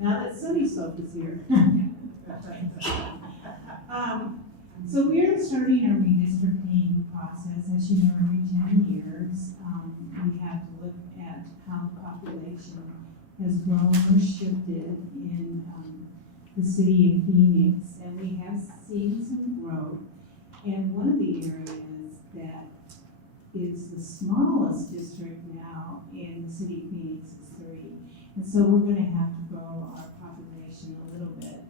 now that Sunny Slope is here. So we are starting our redistricting process. As you know, every 10 years, we have to look at how the population has grown or shifted in the city of Phoenix, and we have seen some growth. And one of the areas that is the smallest district now in the city of Phoenix is 3. And so we're going to have to grow our population a little bit.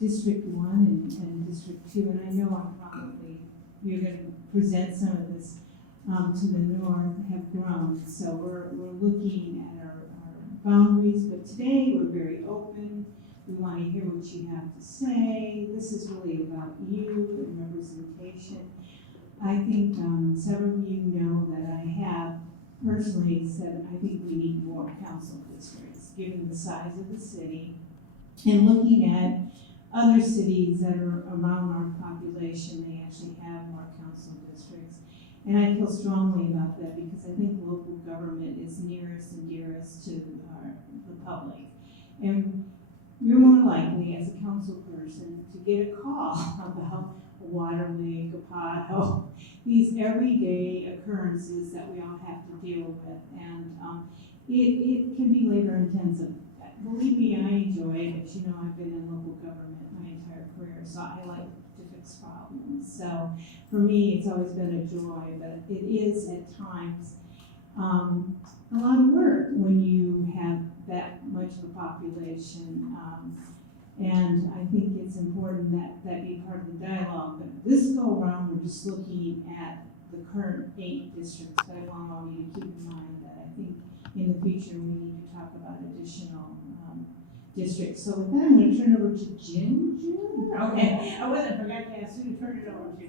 District 1 and District 2, and I know you're going to present some of this to the north, have grown. So we're looking at our boundaries, but today we're very open. We want to hear what you have to say. This is really about you and representation. I think several of you know that I have personally said I think we need more council districts, given the size of the city, and looking at other cities that are around our population, they actually have more council districts. And I feel strongly about that because I think local government is nearest and dearest to the public. And you're more likely, as a council person, to get a call about a water leak, a pothole, these everyday occurrences that we all have to deal with. And it can be labor intensive. Believe me, I enjoy it. As you know, I've been in local government my entire career, so I like to fix problems. So for me, it's always been a joy, but it is at times a lot of work when you have that much of a population. And I think it's important that be part of the dialogue. But this go around, we're just looking at the current 8 districts, but I want all you to keep in mind that I think in the future we need to talk about additional districts. So with that, I'm going to turn it over to Ginger. Okay, I forgot to ask who to turn it over to.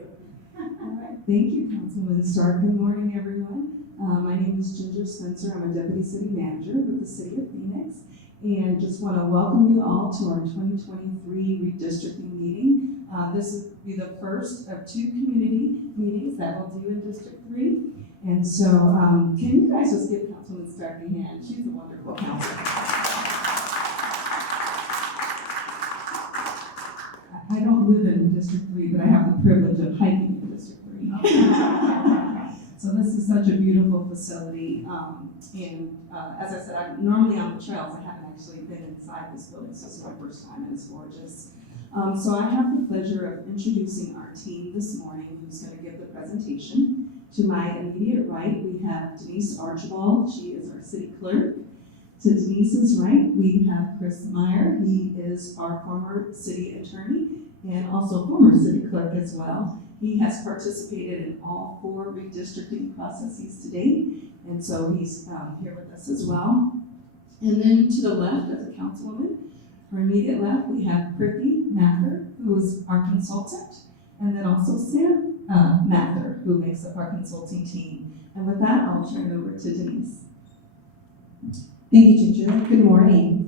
All right. Thank you, Councilwoman Stark. Good morning, everyone. My name is Ginger Spencer. I'm a Deputy City Manager with the City of Phoenix, and just want to welcome you all to our 2023 redistricting meeting. This will be the first of 2 community meetings that we'll do in District 3. And so, can you guys just give Councilwoman Stark a hand? She's a wonderful councilor. I don't live in District 3, but I have the privilege of hiking in District 3. So this is such a beautiful facility. As I said, I'm normally on the trails. I haven't actually been inside this building, so this is my first time, and it's gorgeous. So I have the pleasure of introducing our team this morning, who's going to give the presentation. To my immediate right, we have Denise Archibald. She is our city clerk. To Denise's right, we have Chris Meyer. He is our former city attorney and also former city clerk as well. He has participated in all 4 redistricting processes to date, and so he's here with us as well. And then to the left, as a councilwoman, her immediate left, we have Prithvi Mather, who is our consultant, and then also Sam Mather, who makes up our consulting team. And with that, I'll turn it over to Denise. Thank you, Ginger. Good morning.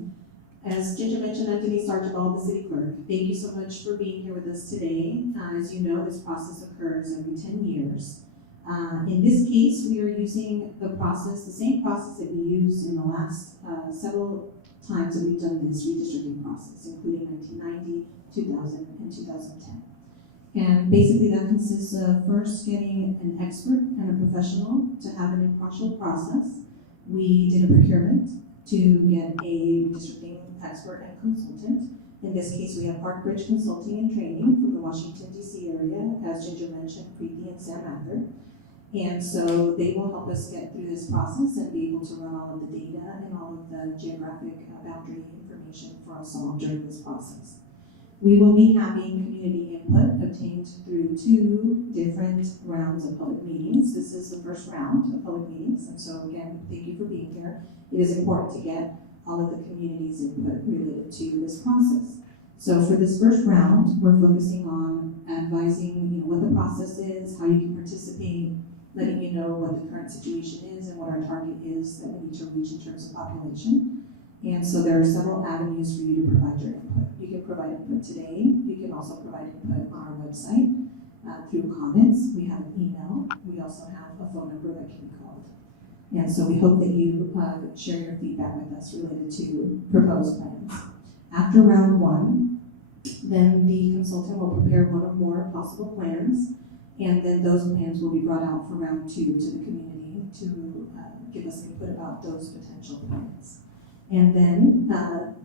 As Ginger mentioned, I'm Denise Archibald, the city clerk. Thank you so much for being here with us today. As you know, this process occurs every 10 years. In this case, we are using the same process that we used in the last several times that we've done this redistricting process, including 1990, 2000, and 2010. And basically that consists of first getting an expert and a professional to have an impartial process. We did a procurement to get a redistricting expert and consultant. In this case, we have Park Bridge Consulting and Training from the Washington, D.C. area, as Ginger mentioned, Preeti and Sam Mather. And so they will help us get through this process and be able to run all of the data and all of the geographic boundary information for us all during this process. We will be having community input obtained through 2 different rounds of public meetings. This is the first round of public meetings, and so again, thank you for being here. It is important to get all of the community's input related to this process. So for this first round, we're focusing on advising what the process is, how you can participate, letting you know what the current situation is and what our target is that we need to reach in terms of population. And so there are several avenues for you to provide your input. You can provide input today. You can also provide input on our website through comments. We have an email. We also have a phone number that can be called. And so we hope that you share your feedback with us related to proposed plans. After round one, then the consultant will prepare one or more possible plans, and then those plans will be brought out for round two to the community to give us input about those potential plans. And then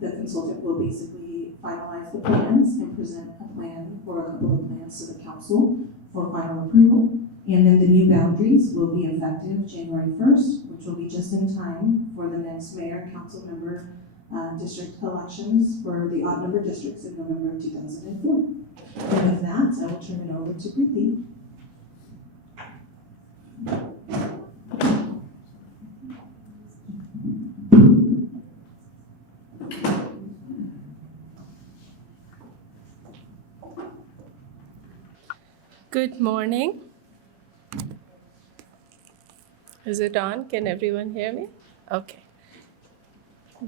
the consultant will basically finalize the plans and present a plan or a couple of plans to the council for final approval. And then the new boundaries will be effective January 1st, which will be just in time for the next mayor and council member district elections for the odd number districts in November of 2004. And with that, I will turn it over to Preeti. Good morning. Is it on? Can everyone hear me? Okay.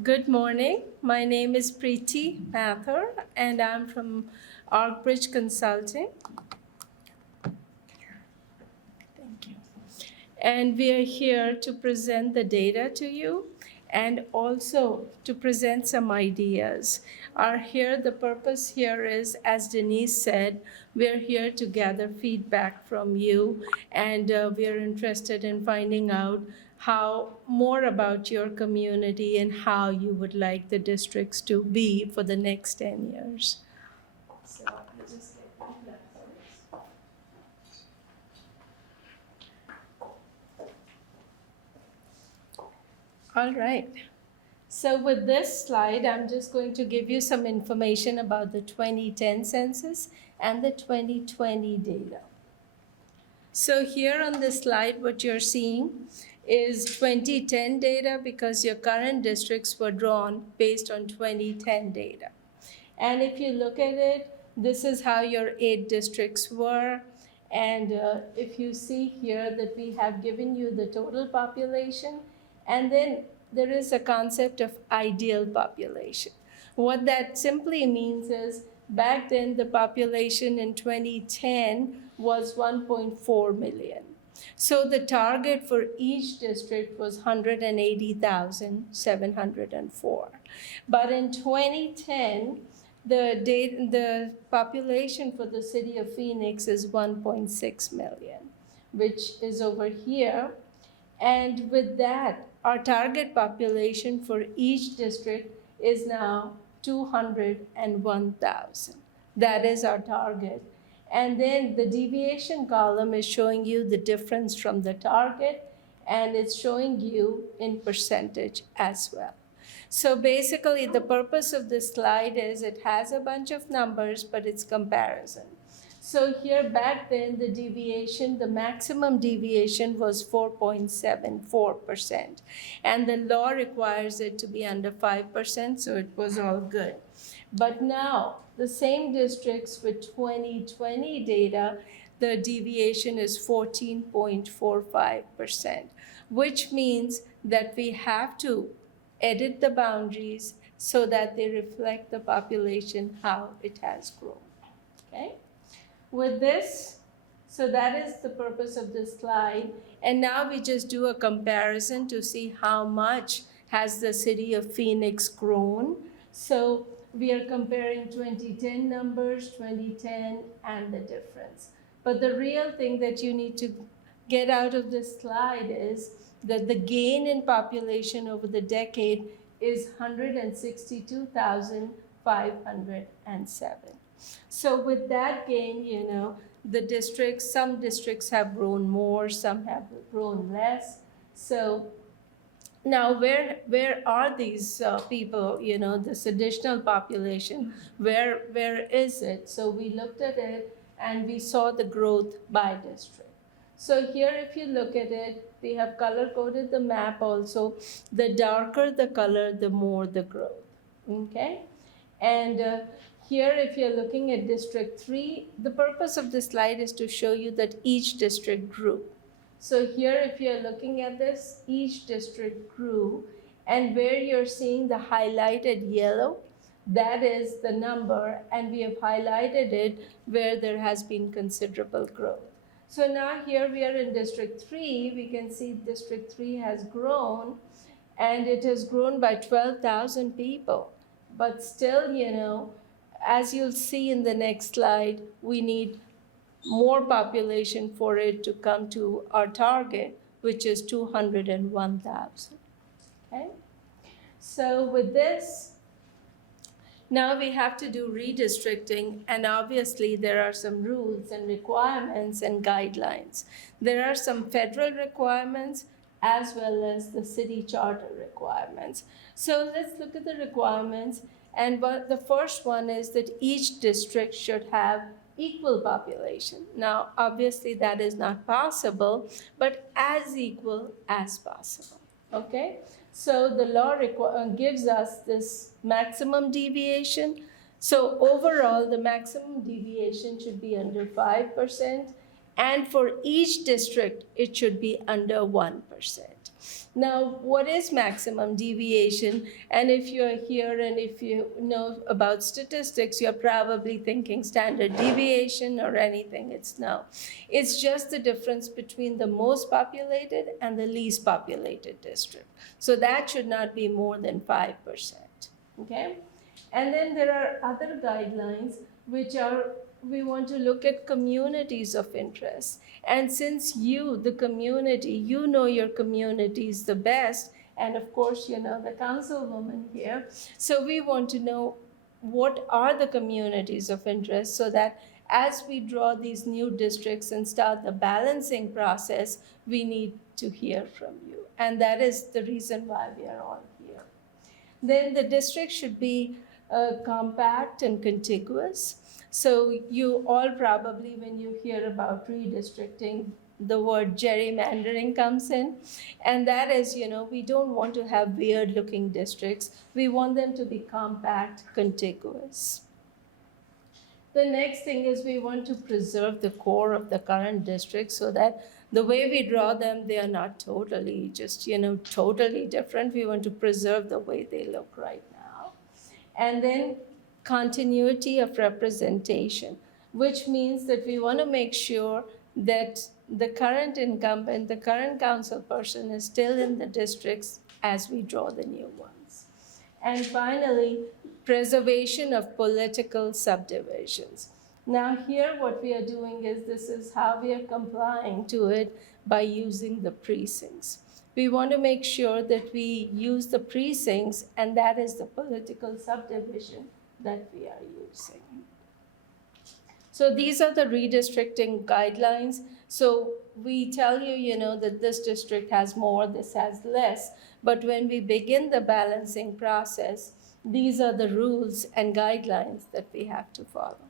Good morning. My name is Preeti Mathur, and I'm from Arcbridge Consulting. Thank you. And we are here to present the data to you and also to present some ideas. The purpose here is, as Denise said, we're here to gather feedback from you, and we're interested in finding out more about your community and how you would like the districts to be for the next 10 years. So I'll just get my glasses. All right. So with this slide, I'm just going to give you some information about the 2010 census and the 2020 data. So here on this slide, what you're seeing is 2010 data because your current districts were drawn based on 2010 data. And if you look at it, this is how your 8 districts were. And if you see here that we have given you the total population, and then there is a concept of ideal population. What that simply means is back then the population in 2010 was 1.4 million. So the target for each district was 180,704. But in 2010, the population for the city of Phoenix is 1.6 million, which is over here. And with that, our target population for each district is now 201,000. That is our target. And then the deviation column is showing you the difference from the target, and it's showing you in percentage as well. So basically, the purpose of this slide is it has a bunch of numbers, but it's comparison. So here back then, the maximum deviation was 4.74%. And the law requires it to be under 5%, so it was all good. But now, the same districts with 2020 data, the deviation is 14.45%, which means that we have to edit the boundaries so that they reflect the population, how it has grown, okay? With this, so that is the purpose of this slide. And now we just do a comparison to see how much has the city of Phoenix grown. So we are comparing 2010 numbers, 2010, and the difference. But the real thing that you need to get out of this slide is that the gain in population over the decade is 162,507. So with that gain, some districts have grown more, some have grown less. So now where are these people, this additional population, where is it? So we looked at it and we saw the growth by district. So here, if you look at it, we have color-coded the map also. The darker the color, the more the growth, okay? And here, if you're looking at District 3, the purpose of this slide is to show you that each district grew. So here, if you're looking at this, each district grew, and where you're seeing the highlighted yellow, that is the number, and we have highlighted it where there has been considerable growth. So now here we are in District 3, we can see District 3 has grown, and it has grown by 12,000 people. but still, as you'll see in the next slide, we need more population for it to come to our target, which is 201,000. Okay? So with this, now we have to do redistricting, and obviously there are some rules and requirements and guidelines. There are some federal requirements as well as the city charter requirements. So let's look at the requirements. And the first one is that each district should have equal population. Now, obviously that is not possible, but as equal as possible. Okay? So the law gives us this maximum deviation. So overall, the maximum deviation should be under 5%, and for each district, it should be under 1%. Now, what is maximum deviation? And if you're here and if you know about statistics, you're probably thinking standard deviation or anything. It's no. It's just the difference between the most populated and the least populated district. So that should not be more than 5%. Okay? And then there are other guidelines which are, we want to look at communities of interest. And since you, the community, you know your communities the best, and of course, you know the councilwoman here, so we want to know what are the communities of interest so that as we draw these new districts and start the balancing process, we need to hear from you. And that is the reason why we are all here. Then the district should be compact and contiguous. So you all probably, when you hear about redistricting, the word gerrymandering comes in. And that is, we don't want to have weird looking districts. We want them to be compact, contiguous. The next thing is we want to preserve the core of the current district so that the way we draw them, they are not totally just, totally different. We want to preserve the way they look right now. And then continuity of representation, which means that we want to make sure that the current incumbent, the current council person is still in the districts as we draw the new ones. And finally, preservation of political subdivisions. Now here what we are doing is this is how we are complying to it by using the precincts. We want to make sure that we use the precincts, and that is the political subdivision that we are using. So these are the redistricting guidelines. So we tell you, that this district has more, this has less. But when we begin the balancing process, these are the rules and guidelines that we have to follow.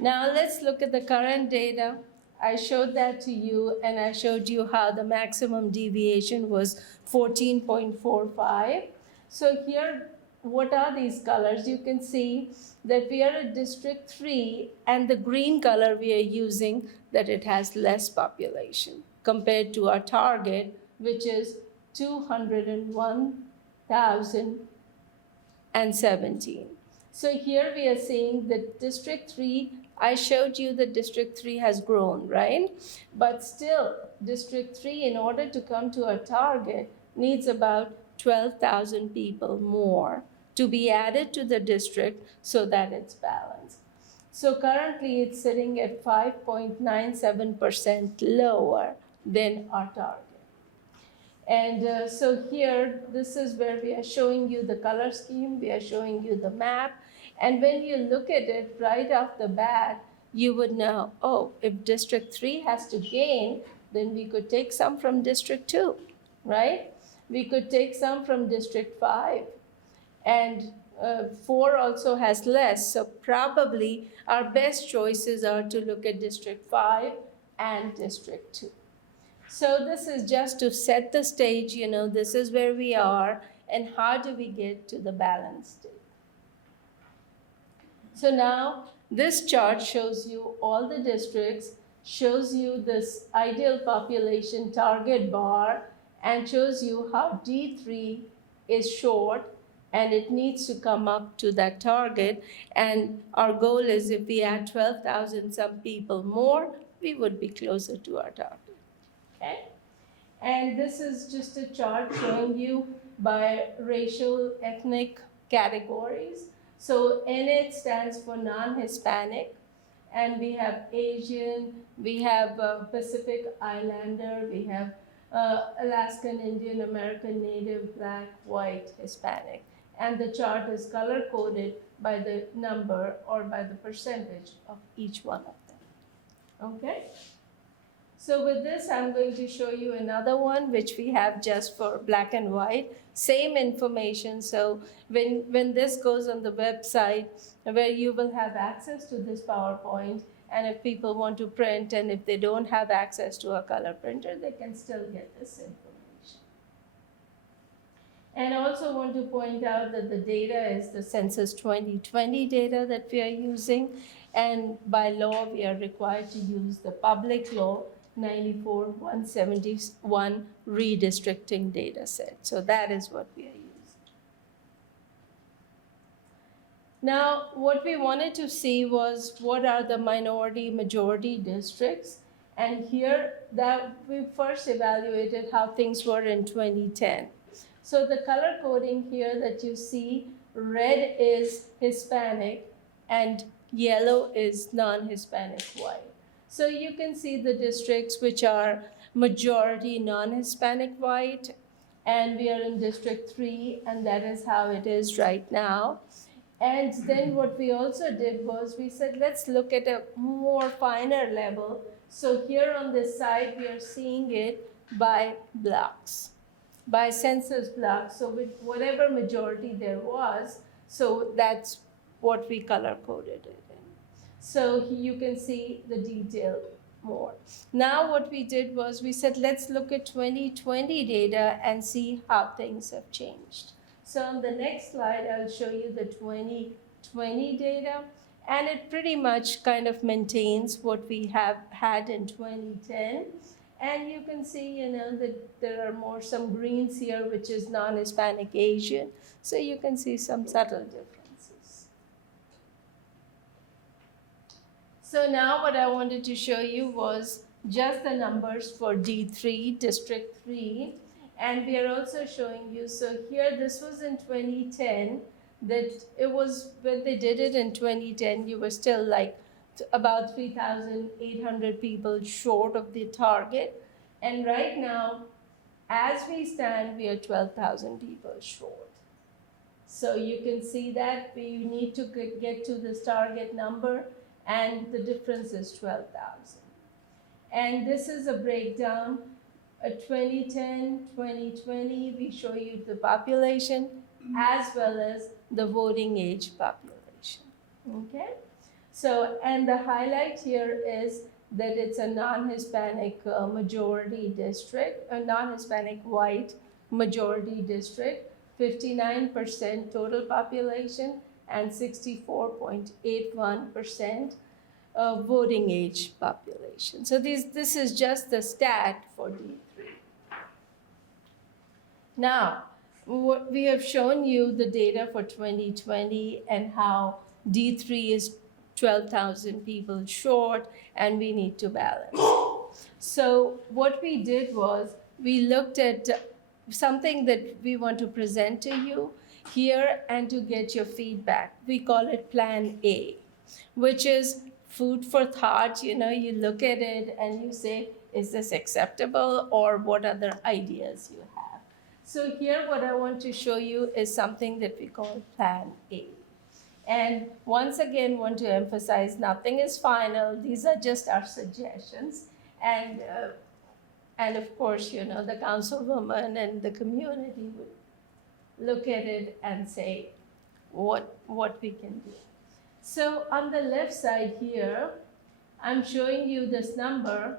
Now let's look at the current data. I showed that to you, and I showed you how the maximum deviation was 14.45. So here, what are these colors? You can see that we are at District 3, and the green color we are using, that it has less population compared to our target, which is 201,017. So here we are seeing that District 3, I showed you that District 3 has grown, right? But still, District 3, in order to come to our target, needs about 12,000 people more to be added to the district so that it's balanced. So currently it's sitting at 5.97% lower than our target. And so here, this is where we are showing you the color scheme, we are showing you the map. And when you look at it right off the bat, you would know, oh, if District 3 has to gain, then we could take some from District 2, right? We could take some from District 5, and 4 also has less. So probably our best choices are to look at District 5 and District 2. So this is just to set the stage, this is where we are, and how do we get to the balanced state. So now this chart shows you all the districts, shows you this ideal population target bar, and shows you how D3 is short and it needs to come up to that target. And our goal is if we add 12,000 some people more, we would be closer to our target. Okay? And this is just a chart showing you by racial ethnic categories. So NH stands for non-Hispanic, and we have Asian, we have Pacific Islander, we have Alaskan, Indian, American, Native, Black, White, Hispanic. And the chart is color coded by the number or by the percentage of each one of them. Okay? So with this, I'm going to show you another one which we have just for black and white. Same information. So when this goes on the website, where you will have access to this PowerPoint, and if people want to print and if they don't have access to a color printer, they can still get this information. And I also want to point out that the data is the Census 2020 data that we are using. And by law, we are required to use the public law 94-171 redistricting data set. So that is what we are using. Now, what we wanted to see was what are the minority majority districts. And here that we first evaluated how things were in 2010. So the color coding here that you see, red is Hispanic and yellow is non-Hispanic white. So you can see the districts which are majority non-Hispanic white, and we are in District 3, and that is how it is right now. And then what we also did was we said, let's look at a more finer level. So here on this side, we are seeing it by blocks, by census blocks. So with whatever majority there was, so that's what we color coded it in. So you can see the detail more. Now what we did was we said, let's look at 2020 data and see how things have changed. So on the next slide, I'll show you the 2020 data, and it pretty much kind of maintains what we have had in 2010. And you can see, that there are some greens here, which is non-Hispanic Asian. So you can see some subtle differences. So now what I wanted to show you was just the numbers for D3, District 3. And we are also showing you, so here this was in 2010, that it was, when they did it in 2010, you were still like about 3,800 people short of the target. And right now, as we stand, we are 12,000 people short. So you can see that we need to get to this target number, and the difference is 12,000. And this is a breakdown. 2010, 2020, we show you the population as well as the voting age population. Okay? So, and the highlight here is that it's a non-Hispanic majority district, a non-Hispanic white majority district, 59% total population, and 64.81% voting age population. So this is just the stat for D3. Now, we have shown you the data for 2020 and how D3 is 12,000 people short, and we need to balance. So what we did was we looked at something that we want to present to you here and to get your feedback. We call it Plan A, which is food for thought. You look at it and you say, is this acceptable, or what other ideas you have? So here what I want to show you is something that we call Plan A. And once again, want to emphasize, nothing is final. These are just our suggestions. And of course, the councilwoman and the community would look at it and say what we can do. So on the left side here, I'm showing you this number.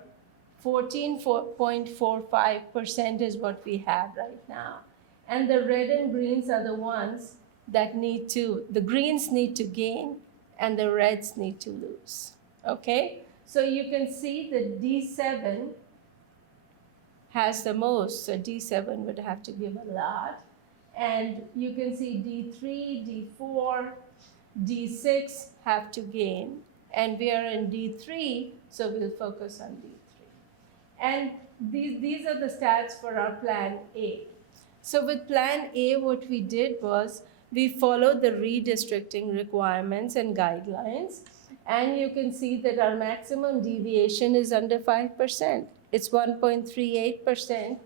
14.45% is what we have right now. And the red and greens are the ones that the greens need to gain and the reds need to lose, okay? So you can see that D7 has the most, so D7 would have to give a lot. And you can see D3, D4, D6 have to gain. And we are in D3, so we'll focus on D3. And these are the stats for our Plan A. So with Plan A, what we did was we followed the redistricting requirements and guidelines, and you can see that our maximum deviation is under 5%. It's 1.38%,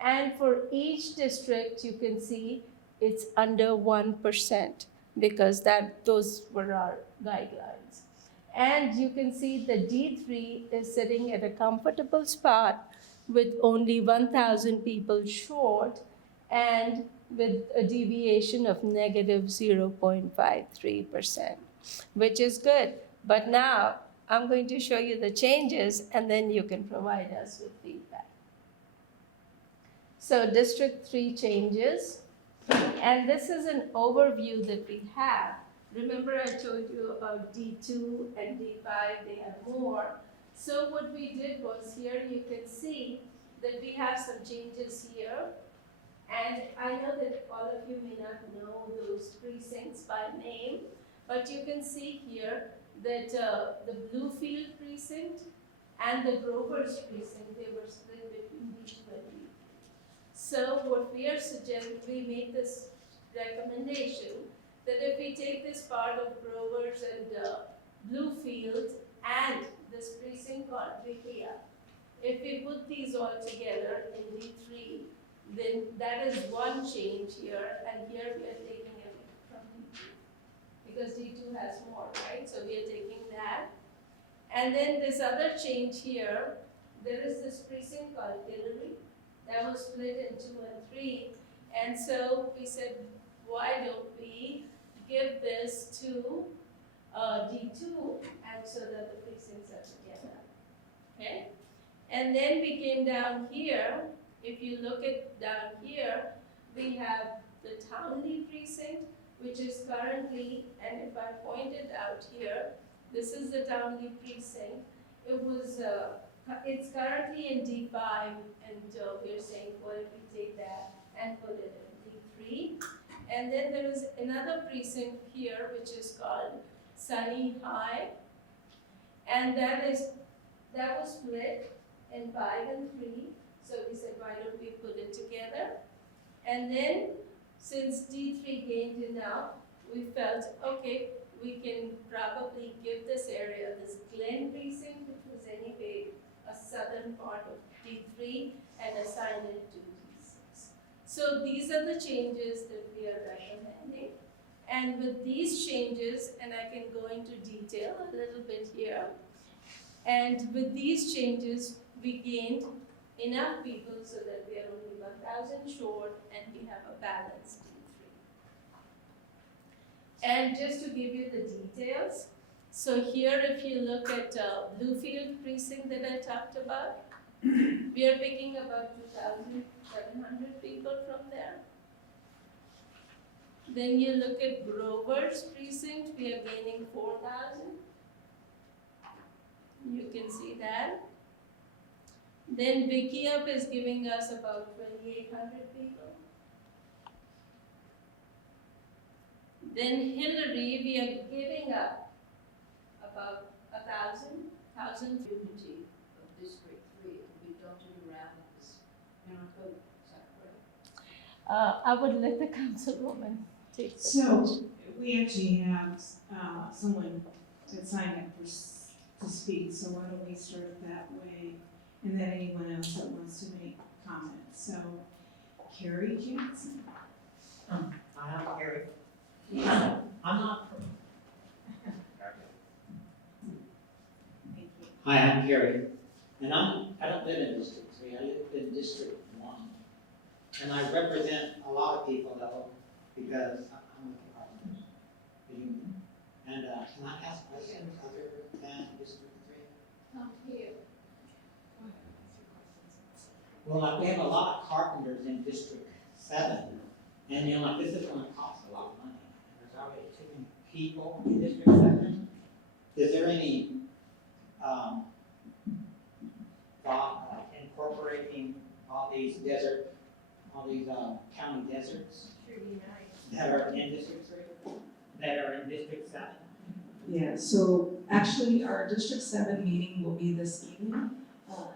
and for each district, you can see it's under 1% because those were our guidelines. And you can see the D3 is sitting at a comfortable spot with only 1,000 people short and with a deviation of negative 0.53%, which is good. But now I'm going to show you the changes and then you can provide us with feedback. So District 3 changes, and this is an overview that we have. Remember I told you about D2 and D5, they have more. So what we did was here you can see that we have some changes here. And I know that all of you may not know those precincts by name, but you can see here that the Bluefield precinct and the Grover's precinct, they were split between D2 and D3. So what we are suggesting, we made this recommendation that if we take this part of Grover's and Bluefield and this precinct called Vikia, if we put these all together in D3, then that is one change here, and here we are taking it from D2 because D2 has more, right? So we are taking that. And then this other change here, there is this precinct called Hillary that was split in 2 and 3. And so we said, why don't we give this to D2 and so that the precincts are together, okay? And then we came down here. If you look at down here, we have the Townley precinct, which is currently, and if I point it out here, this is the Townley precinct. It's currently in D5, and we're saying, well, if we take that and put it in D3. And then there is another precinct here, which is called Sunny High, and that was split in 5 and 3. So we said, why don't we put it together? And then, since D3 gained enough, we felt, okay, we can probably give this area, this Glen precinct, which was anyway a southern part of D3, and assign it to D6. So these are the changes that we are recommending. And with these changes, and I can go into detail a little bit here, and with these changes, we gained enough people so that we are only 1,000 short and we have a balanced D3. And just to give you the details, so here if you look at Bluefield precinct that I talked about, we are picking about 2,700 people from there. Then you look at Grover's precinct, we are gaining 4,000. You can see that. Then Vikiup is giving us about 2,800 people. Then Hillary, we are giving up about 1,000 unity of District 3, we don't do around this code, is that correct? I would let the councilwoman take this. So, we actually have someone that signed up to speak, so why don't we start it that way? And then anyone else that wants to make comments. So, Carrie Jackson. Hi, I'm Gary. I'm not. Thank you. Hi, I'm Gary, and I don't live in District 3. I live in District 1, and I represent a lot of people though, because I'm with the partners, the union. And can I ask questions other than District 3? Come here. Well, like, we have a lot of carpenters in District 7, and like, this is going to cost a lot of money. And there's already too many people in District 7. Is there any thought of incorporating all these county deserts that are in District 3, that are in District 7? Yeah, so actually our District 7 meeting will be this evening,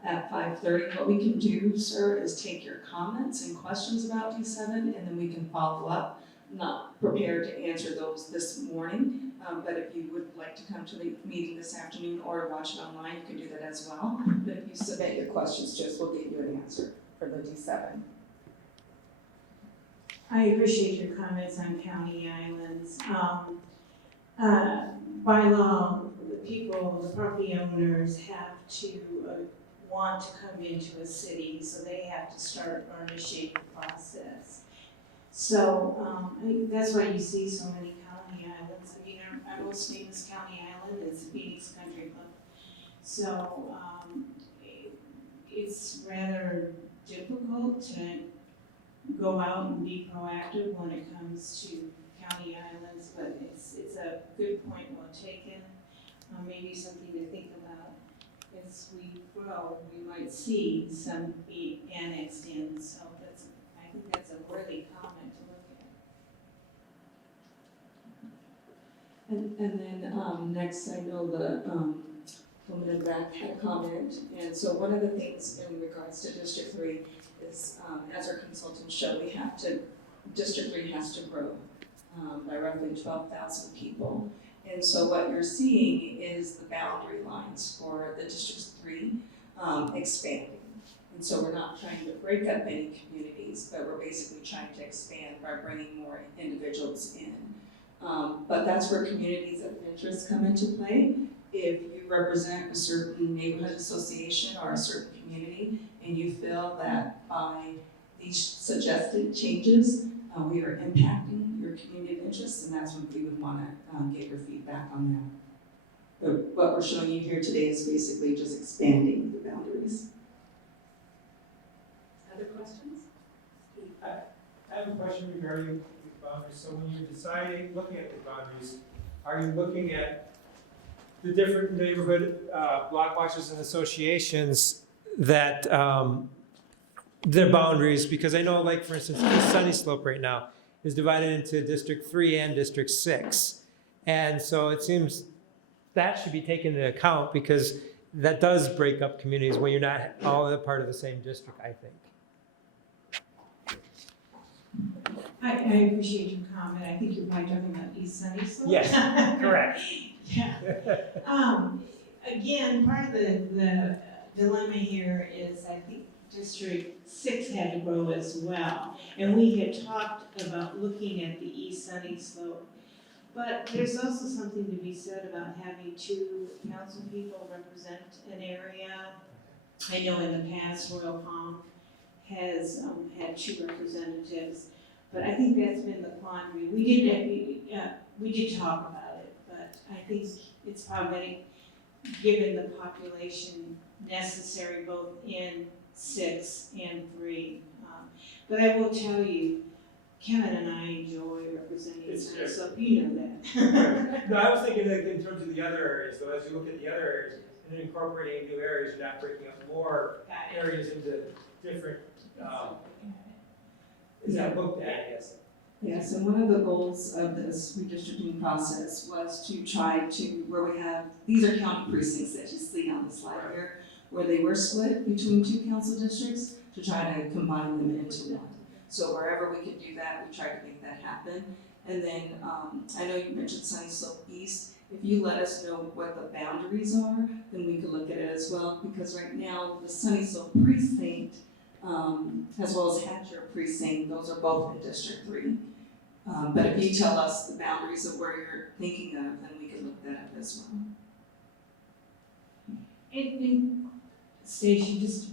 at 5:30. What we can do, sir, is take your comments and questions about D7, and then we can follow up. I'm not prepared to answer those this morning, but if you would like to come to the meeting this afternoon or watch it online, you can do that as well. But if you submit your questions, just we'll get you an answer for the D7. I appreciate your comments on county islands. By law, the people, the property owners have to want to come into a city, so they have to start furnishing the process. So I think that's why you see so many county islands. I mean, our most famous county island is Phoenix Country Club. So it's rather difficult to go out and be proactive when it comes to county islands, but it's a good point well taken. Maybe something to think about as we grow. We might see some be annexed in, so I think that's a worthy comment to look at. And then next, I know the woman in the back had a comment, and so one of the things in regards to District 3 is, as our consultants show, District 3 has to grow by roughly 12,000 people. And so what you're seeing is the boundary lines for the District 3 expanding. And so we're not trying to break up any communities, but we're basically trying to expand by bringing more individuals in. But that's where communities of interest come into play. If you represent a certain neighborhood association or a certain community, and you feel that by these suggested changes, we are impacting your community of interest, and that's when we would want to get your feedback on that. But what we're showing you here today is basically just expanding the boundaries. Other questions? I have a question regarding the boundaries. So when you're deciding, looking at the boundaries, are you looking at the different neighborhood block watchers and associations that their boundaries? Because I know, like for instance, East Sunny Slope right now is divided into District 3 and District 6. And so it seems that should be taken into account, because that does break up communities when you're not all a part of the same district, I think. I appreciate your comment. I think you're probably talking about East Sunny Slope. Yes, correct. Yeah. Again, part of the dilemma here is I think District 6 had to grow as well. And we had talked about looking at the East Sunny Slope. But there's also something to be said about having two council people represent an area. I know in the past Royal Palm has had two representatives, but I think that's been the quandary. We did talk about it, but I think it's problematic given the population necessary both in 6 and 3. But I will tell you, Kevin and I enjoy representing Sunny Slope. You know that. No, I was thinking like in terms of the other areas, though, as you look at the other areas and then incorporating new areas, you're not breaking up more areas into different, is that looked at, yes? Yes, and one of the goals of this redistricting process was to try to, where we have, these are county precincts that you see on the slide here, where they were split between two council districts, to try to combine them into one. So wherever we could do that, we tried to make that happen. And then I know you mentioned Sunny Slope East. If you let us know what the boundaries are, then we could look at it as well, because right now the Sunny Slope precinct, as well as Hatcher precinct, those are both in District 3. But if you tell us the boundaries of where you're thinking of, then we can look that up as well. And Stacy, just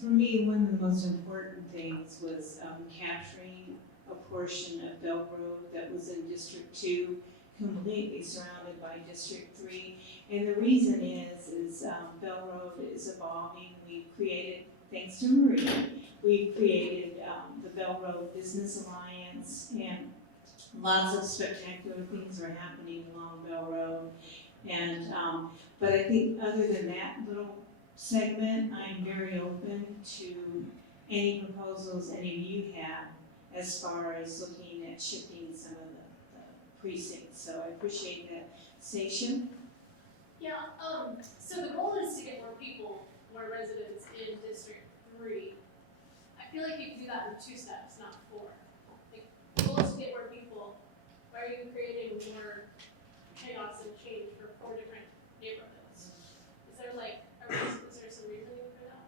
for me, one of the most important things was capturing a portion of Bell Road that was in District 2, completely surrounded by District 3. And the reason is Bell Road is evolving. We created, thanks to Maria, we created the Bell Road Business Alliance, and lots of spectacular things are happening along Bell Road. And but I think other than that little segment, I'm very open to any proposals any of you have as far as looking at shifting some of the precincts. So I appreciate that. Station? Yeah, so the goal is to get more people more residents in District 3. I feel like you could do that in 2 steps, not 4. Like, goal is to get more people. Why are you creating more chaos and change for 4 different neighborhoods? Is there like, is there some reasoning for that?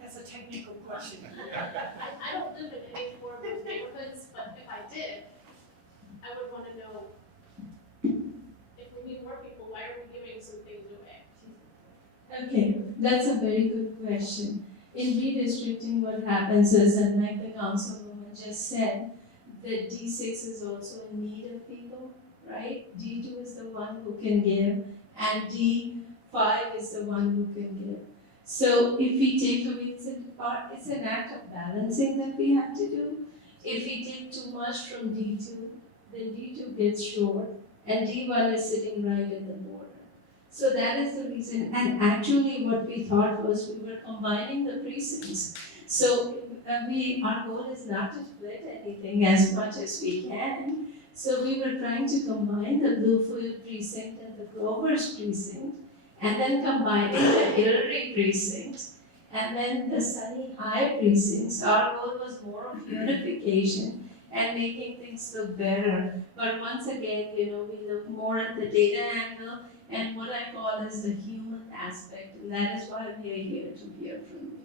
That's a technical question. I don't live in any 4 of those neighborhoods, but if I did, I would want to know if we need more people, why are we giving some things away? Okay, that's a very good question. In redistricting, what happens is, and like the councilwoman just said, that D6 is also in need of people, right? D2 is the one who can give, and D5 is the one who can give. So if we take away, it's an act of balancing that we have to do. If we take too much from D2, then D2 gets short, and D1 is sitting right in the border. So that is the reason, and actually what we thought was we were combining the precincts. So our goal is not to split anything as much as we can. So we were trying to combine the Bluefield precinct and the Grover's precinct, and then combining the Hillary precinct, and then the Sunny High precincts. Our goal was more of unification and making things look better. But once again, we look more at the data angle and what I call is the human aspect, and that is why we are here to hear from you.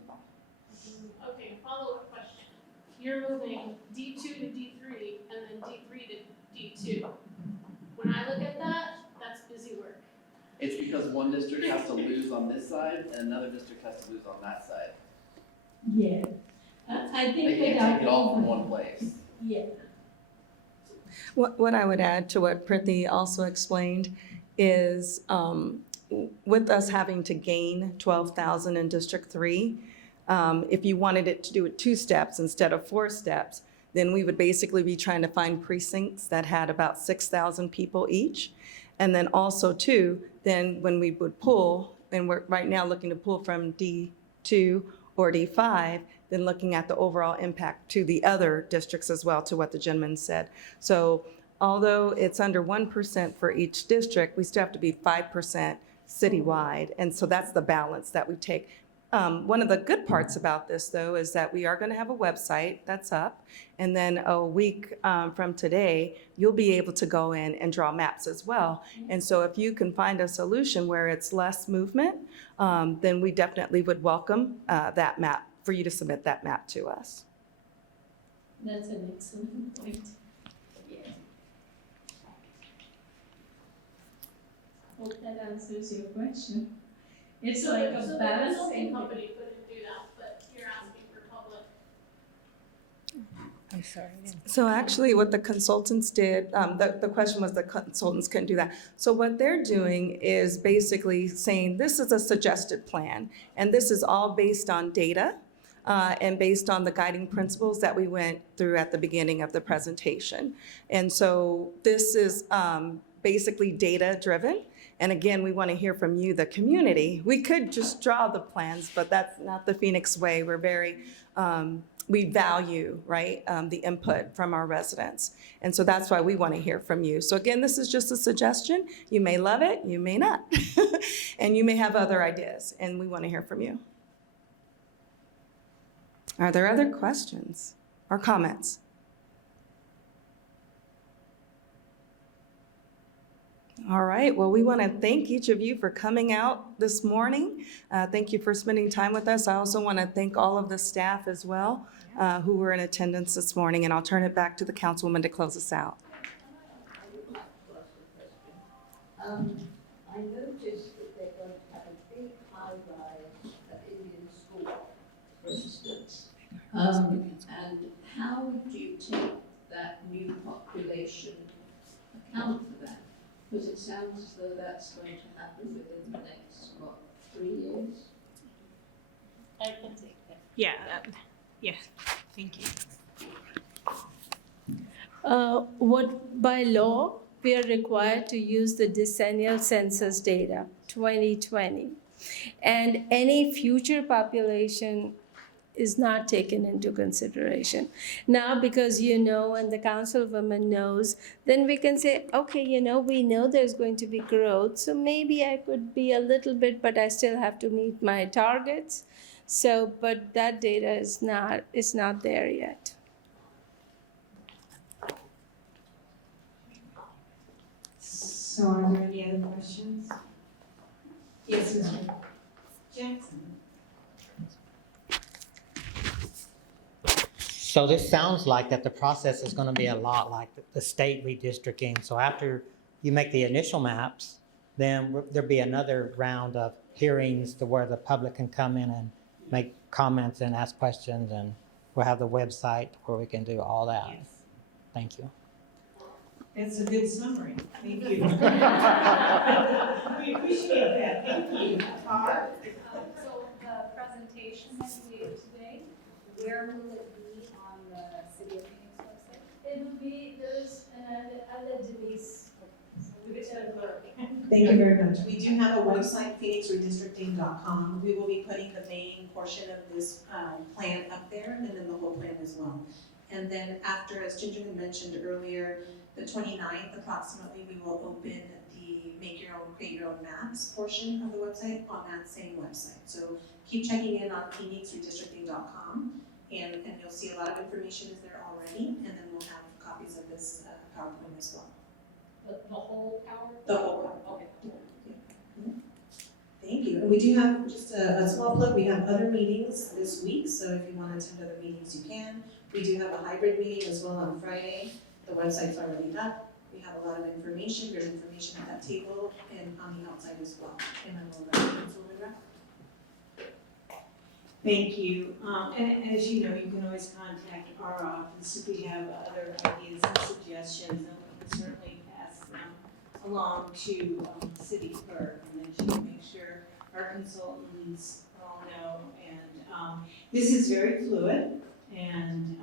Okay, follow-up question. You're moving D2 to D3 and then D3 to D2. When I look at that, that's busy work. It's because one district has to lose on this side and another district has to lose on that side. Yeah. I think They can't that take it all from one place. Yeah. What I would add to what Priti also explained is with us having to gain 12,000 in District 3, if you wanted it to do it 2 steps instead of 4 steps, then we would basically be trying to find precincts that had about 6,000 people each. And then also too, then when we would pull, and we're right now looking to pull from D2 or D5, then looking at the overall impact to the other districts as well, to what the gentleman said. So although it's under 1% for each district, we still have to be 5% citywide. And so that's the balance that we take. One of the good parts about this, though, is that we are going to have a website that's up. And then a week from today, you'll be able to go in and draw maps as well. And so if you can find a solution where it's less movement, then we definitely would welcome that map, for you to submit that map to us. That's an excellent point. Yeah. Hope that answers your question. It's So like the a consulting balancing. company couldn't do that, but you're asking for public. I'm sorry. So actually what the consultants did, the question was the consultants couldn't do that. So what they're doing is basically saying this is a suggested plan, and this is all based on data and based on the guiding principles that we went through at the beginning of the presentation. And so this is basically data driven. And again, we want to hear from you, the community. We could just draw the plans, but that's not the Phoenix way. We're very, we value, right, the input from our residents. And so that's why we want to hear from you. So again, this is just a suggestion. You may love it, you may not. And you may have other ideas, and we want to hear from you. Are there other questions or comments? All right, well, we want to thank each of you for coming out this morning. Thank you for spending time with us. I also want to thank all of the staff as well who were in attendance this morning, and I'll turn it back to the councilwoman to close us out. I would like to ask a question. I noticed that they're going to have a big high-rise at Indian School, for instance. And how do you take that new population account for that? Because it sounds as though that's going to happen within the next, 3 years? I can take that. Yeah, thank you. What by law, we are required to use the decennial census data, 2020. And any future population is not taken into consideration. Now, because you know and the councilwoman knows, then we can say, okay, we know there's going to be growth, so maybe I could be a little bit, but I still have to meet my targets. So, but that data is not there yet. So are there any other questions? Yes, Mr. Jackson. So this sounds like that the process is gonna be a lot like the state redistricting. So after you make the initial maps, then there'll be another round of hearings to where the public can come in and make comments and ask questions, and we'll have the website where we can do all that. Yes. Thank you. That's a good summary. Thank you. We appreciate that. Thank you. Tar? So the presentation that you gave today, where will it be on the City of Phoenix website? It will be, I'll let Denise. Thank you very much. We do have a website, PhoenixRedistricting.com. We will be putting the main portion of this plan up there, and then the whole plan as well. And then after, as Ginger had mentioned earlier, the 29th approximately, we will open the make your own, create your own maps portion of the website on that same website. So keep checking in on PhoenixRedistricting.com, and you'll see a lot of information is there already, and then we'll have copies of this PowerPoint as well. The whole power? The whole Okay. Thank you. And we do have just a small plug. We have other meetings this week, so if you want to attend other meetings, you can. We do have a hybrid meeting as well on Friday. The website's already up. We have a lot of information. There's information at that table and on the outside as well. And then we'll wrap. Thank you. And as you know, you can always contact our office if you have other ideas and suggestions, and we can certainly pass them along to the city clerk, and then she can make sure our consultants all know. And this is very fluid, and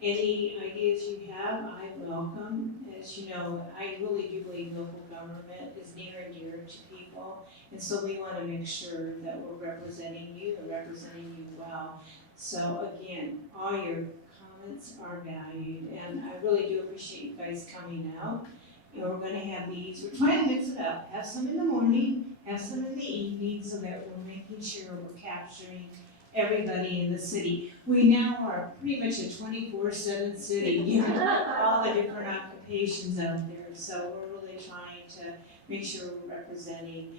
any ideas you have, I welcome. As you know, I really do believe local government is near and dear to people, and so we want to make sure that we're representing you and representing you well. So again, all your comments are valued, and I really do appreciate you guys coming out. You know, we're going to have these, we're trying to mix it up, have some in the morning, have some in the evening, so that we're making sure we're capturing everybody in the city. We now are pretty much a 24/7 city, you know, all the different occupations out there. So we're really trying to make sure we're representing.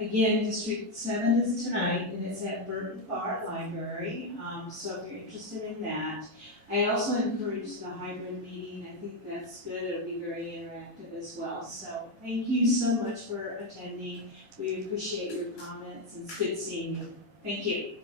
Again, District 7 is tonight, and it's at Burton Art Library. So if you're interested in that. I also encourage the hybrid meeting. I think that's good. It'll be very interactive as well. So thank you so much for attending. We appreciate your comments, and it's good seeing you. Thank you.